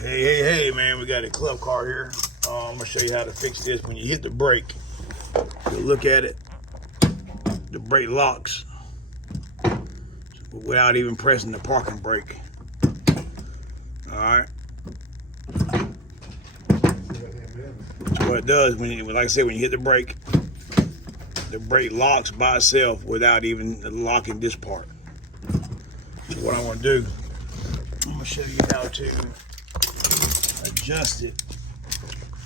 Hey, man, we got a club car here. I'm gonna show you how to fix this. When you hit the brake, you look at it, the brake locks without even pressing the parking brake. All right. So what it does, like I said, when you hit the brake locks by itself without even locking this part. So what I want to do, I'm gonna show you how to adjust it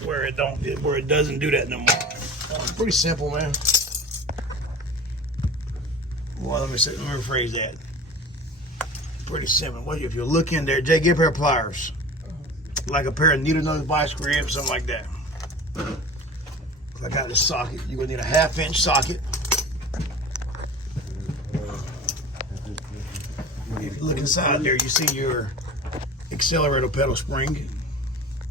where it doesn't do that no more. Pretty simple, man. Well, let me rephrase that. Pretty simple. What if you look in there, Jay, get a pair of pliers, like a pair of needle nose vice grips, something like that. I got this socket. You're gonna need a 1/2-inch socket. If you look inside there, you see your accelerator pedal spring.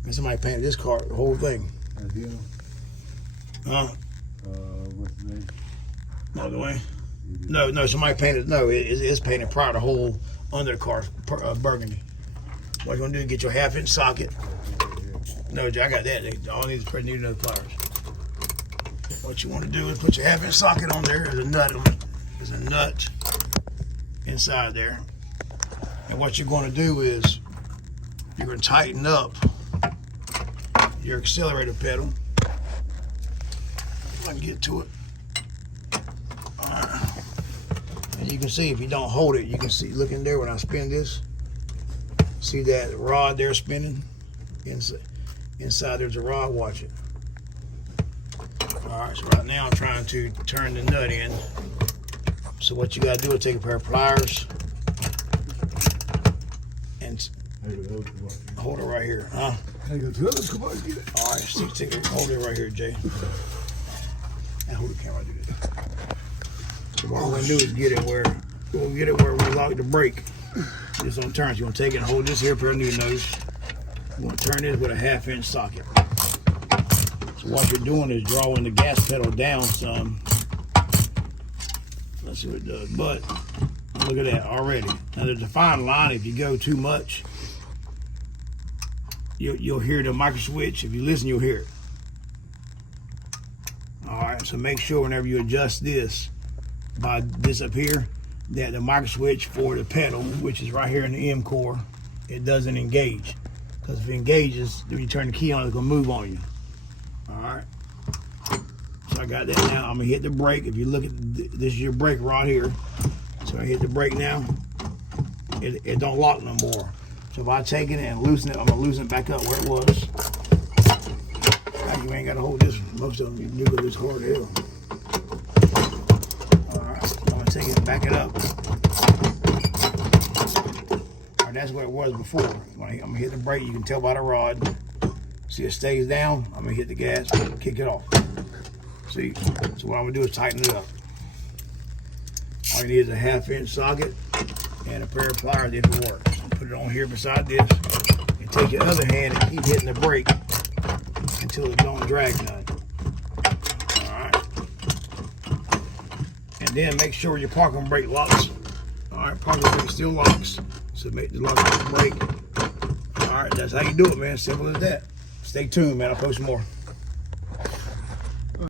And somebody painted this car, the whole thing. What's the name? No, the way. No, somebody painted. No, it's painted prior to the whole under the car, burgundy. What you're gonna do is get your 1/2-inch socket. No, Jay, I got that. All I need is pretty needle nose pliers. What you want to do is put your 1/2-inch socket on there. There's a nut on it. There's a nut inside there. And what you're going to do is you're going to tighten up your accelerator pedal. If I can get to it. All right. And you can see if you don't hold it, you can see, look in there when I spin this. See that rod there spinning? Inside there's a rod, watch it. All right, so right now I'm trying to turn the nut in. So what you gotta do is take a pair of pliers and hold it right here, huh? All right, hold it right here, Jay. And hold the camera, do this. So what we're gonna do is get it where we lock the brake. This on turns. You wanna take it and hold this here for a new nose. You wanna turn this with a 1/2-inch socket. So what you're doing is drawing the gas pedal down some. Let's see what it does. But look at that already. Now there's a fine line. If you go too much, you'll hear the micro switch. If you listen, you'll hear it. All right. So make sure whenever you adjust this by this up here, that the micro switch for the pedal, which is right here in the M core, it doesn't engage. Because if it engages, when you turn the key on, it's gonna move on you. All right. So I got that now. I'm gonna hit the brake. If you look at this is your brake rod here. So I hit the brake now. It don't lock no more. So if I take it and loosen it, I'm gonna loosen it back up where it was. You ain't gotta hold this. Most of them you can do with this hard hell. All right. I'm gonna take it and back it up. All right, that's what it was before. I'm gonna hit the brake. You can tell by the rod. See, it stays down. I'm gonna hit the gas, kick it off. See, so what I'm gonna do is tighten it up. All you need is a 1/2-inch socket and a pair of pliers if it works. Put it on here beside this, and take your other hand and keep hitting the brake until it don't drag none. All right. And then make sure your parking brake locks. All right, parking brake still locks. So make the lock on the brake. All right, that's how you do it, man. Simple as that. Stay tuned, man. I'll post some more.